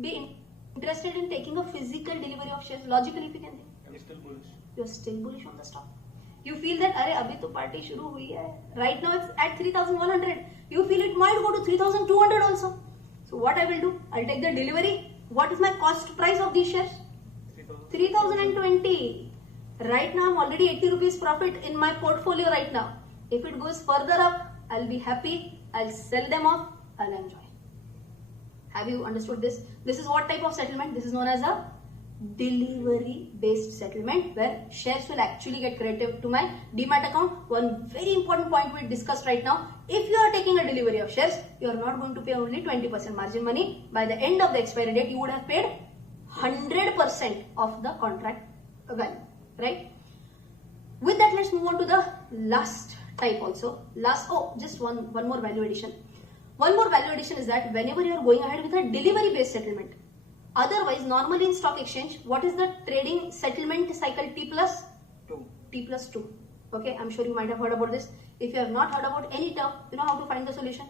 be interested in taking a physical delivery of shares? Logically, if you can think. I'm still bullish. You're still bullish on the stock. You feel that, अरे अभी तो party शुरू हुई है. Right now it's at 3,100. You feel it might go to 3,200 also. So what I will do? I'll take the delivery. What is my cost price of these shares? 3,020. Right now I'm already 80 rupees profit in my portfolio right now. If it goes further up, I'll be happy. I'll sell them off. I'll enjoy. Have you understood this? This is what type of settlement? This is known as a delivery based settlement, where shares will actually get credited to my demat account. One very important point we discussed right now: if you are taking a delivery of shares, you are not going to pay only 20% margin money. By the end of the expiry date, you would have paid 100% of the contract value, right? With that, let's move on to the last type also. Just one more value addition. One more value addition is that whenever you are going ahead with a delivery based settlement, otherwise normally in stock exchange, what is the trading settlement cycle? T plus 2. Okay, I'm sure you might have heard about this. If you have not heard about any term, you know how to find the solution.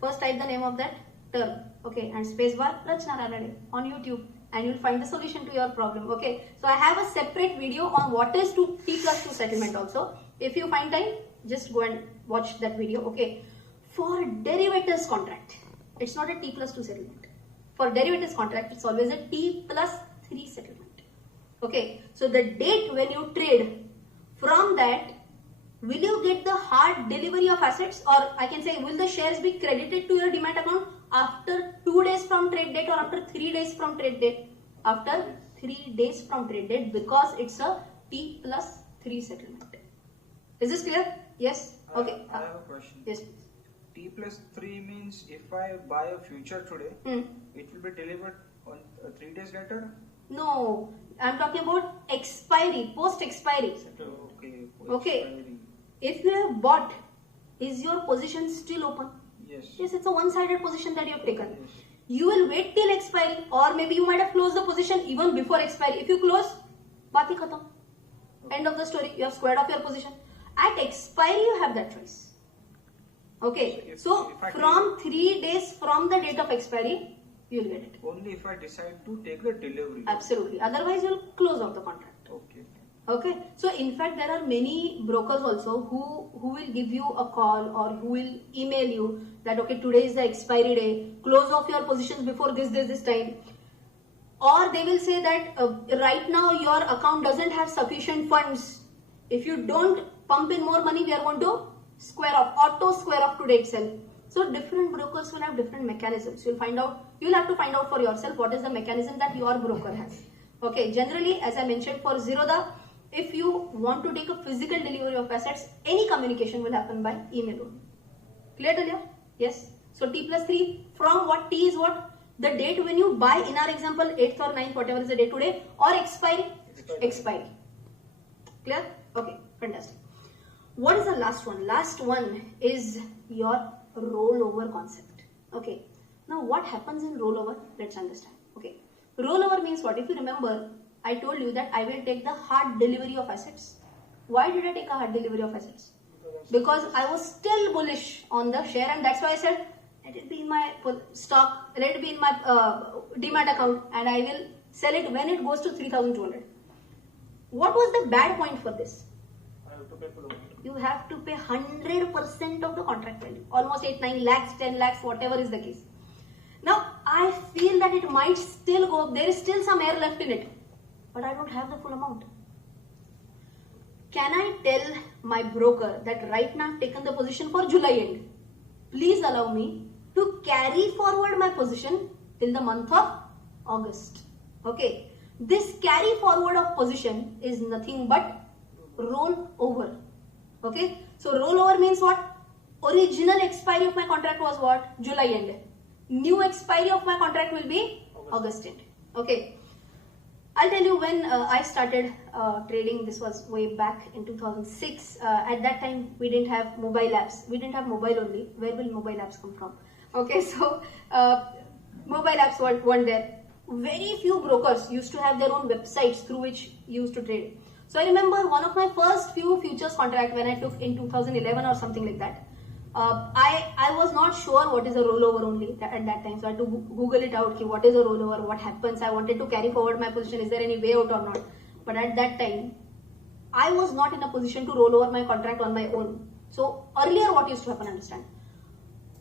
First type the name of that term, okay, and spacebar Rachna Ranade on YouTube, and you'll find the solution to your problem. Okay, so I have a separate video on what is T plus 2 settlement also. If you find time, just go and watch that video. Okay, for derivatives contract, it's not a T plus 2 settlement. For derivatives contract, it's always a T plus 3 settlement. Okay, so the date when you trade, from that, will you get the hard delivery of assets, or I can say, will the shares be credited to your demat account after 2 days from trade date, or after 3 days from trade date? After 3 days from trade date, because it's a T plus 3 settlement. Is this clear? Yes? Okay. I have a question. Yes. T plus 3 means if I buy a future today, it will be delivered on 3 days later? No, I'm talking about expiry, post expiry. Okay. If you have bought, is your position still open? Yes. Yes, it's a one-sided position that you have taken. Yes. You will wait till expiry, or maybe you might have closed the position even before expiry. If you close, baat hi khatam. End of the story. You have squared off your position. At expiry, you have that choice. Okay, so from 3 days from the date of expiry, you will get it. Only if I decide to take the delivery. Absolutely. Otherwise, you will close off the contract. Okay. Okay. So, in fact, there are many brokers also who will give you a call, or who will email you that, okay, today is the expiry day, close off your positions before this time. Or they will say that right now your account doesn't have sufficient funds. If you don't pump in more money, we are going to auto square off today itself. So different brokers will have different mechanisms. You'll have to find out for yourself what is the mechanism that your broker has. Okay, generally, as I mentioned, for Zerodha, if you want to take a physical delivery of assets, any communication will happen by email only. Clear till here? Yes. So T plus 3, from what? T is what? The date when you buy, in our example, 8th or 9th, whatever is the day today, or expiry? Expiry. Clear? Okay, fantastic. What is the last one? Last one is your rollover concept. Okay. Now what happens in rollover? Let's understand. Okay. Rollover means what? If you remember, I told you that I will take the hard delivery of assets. Why did I take a hard delivery of assets? Because I was still bullish on the share, and that's why I said, let it be in my stock, let it be in my demat account, and I will sell it when it goes to 3,200. What was the bad point for this? You have to pay 100% of the contract value, almost 8-9 lakhs, 10 lakhs, whatever is the case. Now, I feel that it might still go up. There is still some air left in it, but I don't have the full amount. Can I tell my broker that right now I've taken the position for July end? Please allow me to carry forward my position till the month of August. Okay. This carry forward of position is nothing but roll over. Okay. So rollover means what? Original expiry of my contract was what? July end. New expiry of my contract will be August end. Okay. I'll tell you when I started trading. This was way back in 2006. At that time, we didn't have mobile apps. We didn't have mobile only. Where will mobile apps come from? Okay, so mobile apps weren't there. Very few brokers used to have their own websites through which you used to trade. So I remember one of my first few futures contract when I took in 2011 or something like that. I was not sure what is a rollover only at that time, so I had to Google it out. What is a rollover? What happens? I wanted to carry forward my position. Is there any way out or not? But at that time, I was not in a position to roll over my contract on my own. So earlier, what used to happen? Understand?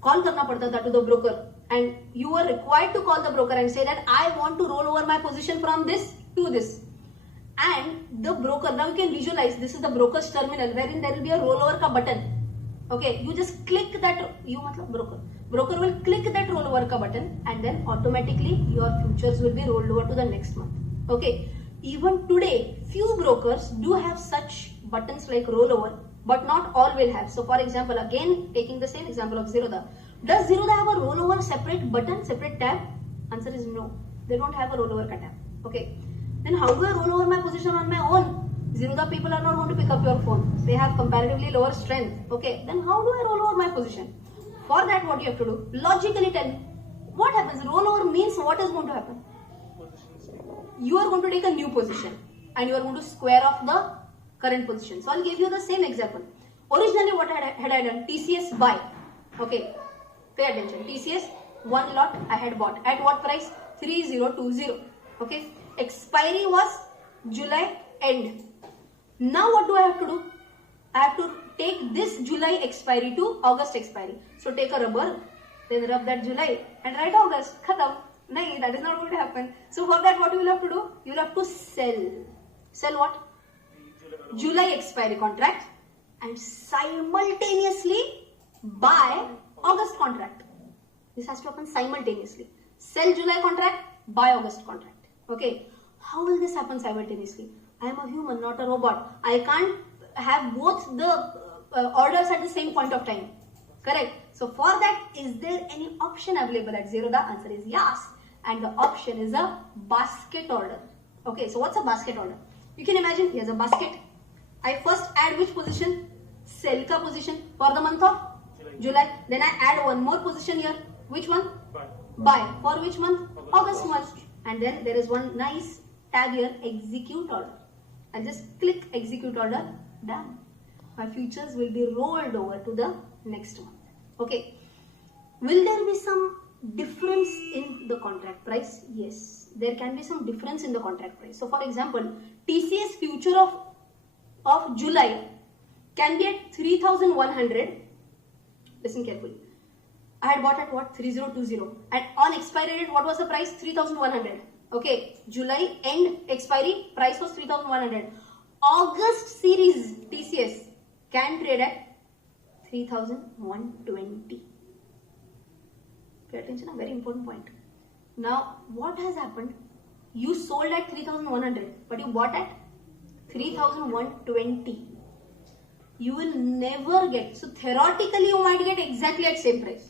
Call karna padta tha to the broker, and you were required to call the broker and say that I want to roll over my position from this to this. And the broker, now you can visualize, this is the broker's terminal wherein there will be a rollover ka button. Okay, you just click that, you matlab broker will click that rollover ka button, and then automatically your futures will be rolled over to the next month. Okay, even today few brokers do have such buttons like rollover, but not all will have. So for example, again taking the same example of Zerodha, does Zerodha have a rollover separate button, separate tab? Answer is no, they don't have a rollover ka tab. Okay, then how do I roll over my position on my own? Zerodha people are not going to pick up your phone. They have comparatively lower strength. Okay, then how do I roll over my position? For that, what you have to do? Logically tell me. What happens? Rollover means what is going to happen? You are going to take a new position and you are going to square off the current position. So I'll give you the same example. Originally, what had I done? TCS buy. Okay, pay attention. TCS, one lot I had bought. At what price? 3020. Okay, expiry was July end. Now what do I have to do? I have to take this July expiry to August expiry. So take a rubber, then rub that July and write August. Khatam. Nahi, that is not going to happen. So for that, what you will have to do? You will have to sell. Sell what? July expiry contract and simultaneously buy August contract. This has to happen simultaneously. Sell July contract, buy August contract. Okay. How will this happen simultaneously? I am a human, not a robot. I can't have both the orders at the same point of time. Correct? So for that, is there any option available at Zerodha? Answer is yes. And the option is a basket order. Okay, so what's a basket order? You can imagine, here's a basket. I first add which position? Sell ka position for the month of July. Then I add one more position here. Which one? Buy. For which month? August month. And then there is one nice tab here, execute order. I'll just click execute order, done. My futures will be rolled over to the next month. Okay. Will there be some difference in the contract price? Yes, there can be some difference in the contract price. So for example, TCS future of July can be at 3100. Listen carefully. I had bought at what? 3020. And on expiry date, what was the price? 3100. Okay, July end expiry price was 3100. August series TCS can trade at 3120. Pay attention, a very important point. Now, what has happened? You sold at 3100, but you bought at 3120. You will never get. So theoretically, you might get exactly at same price.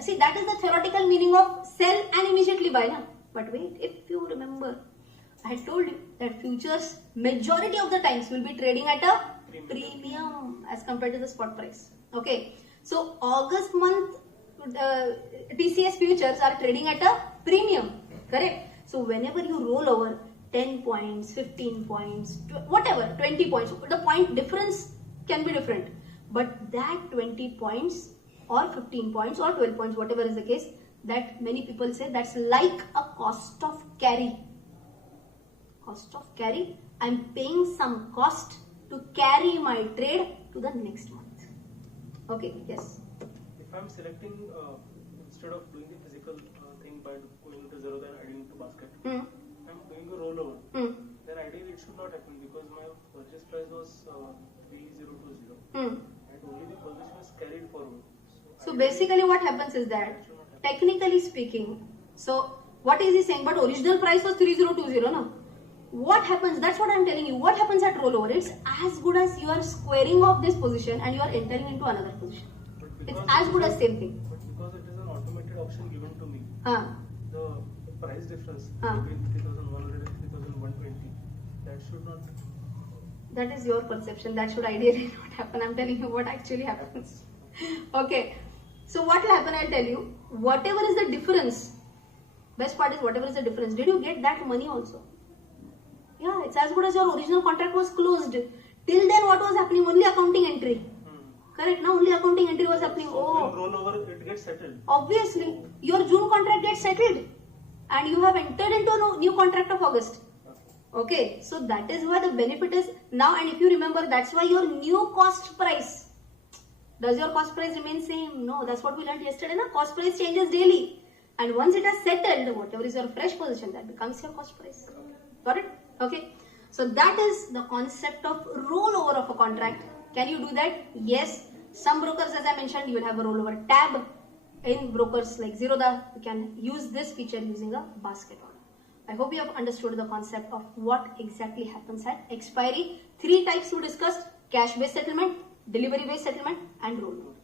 See, that is the theoretical meaning of sell and immediately buy. Na? But wait, if you remember, I had told you that futures majority of the times will be trading at a premium as compared to the spot price. Okay, so August month TCS futures are trading at a premium, correct? So whenever you roll over 10 points, 15 points, whatever, 20 points, the point difference can be different. But that 20 points or 15 points or 12 points, whatever is the case, that many people say that's like a cost of carry. Cost of carry. I'm paying some cost to carry my trade to the next month. Okay, yes. If I'm selecting instead of doing the physical thing by going to Zerodha and adding to basket, I'm doing a rollover. Then ideally it should not happen because my purchase price was 3020 and only the position is carried forward. So basically what happens is that, technically speaking, so what is he saying? But original price was 3020, no? What happens? That's what I'm telling you. What happens at rollover? It's as good as you are squaring off this position and you are entering into another position. It's as good as same thing. But because it is an automated option given to me, the price difference between 3100 and 3120, that should not. That is your perception. That should ideally not happen. I'm telling you what actually happens. Okay. So what will happen? I'll tell you. Whatever is the difference, best part is whatever is the difference. Did you get that money also? Yeah, it's as good as your original contract was closed. Till then, what was happening? Only accounting entry. Correct. Now only accounting entry was happening. When rollover, it gets settled. Obviously, your June contract gets settled and you have entered into a new contract of August. Okay, so that is why the benefit is now, and if you remember, that's why your new cost price. Does your cost price remain same? No, that's what we learned yesterday. Na? Cost price changes daily. And once it has settled, whatever is your fresh position, that becomes your cost price. Got it? Okay. So that is the concept of rollover of a contract. Can you do that? Yes. Some brokers, as I mentioned, you will have a rollover tab. In brokers like Zerodha, you can use this feature using a basket order. I hope you have understood the concept of what exactly happens at expiry. 3 types we discussed: cash based settlement, delivery based settlement and rollover.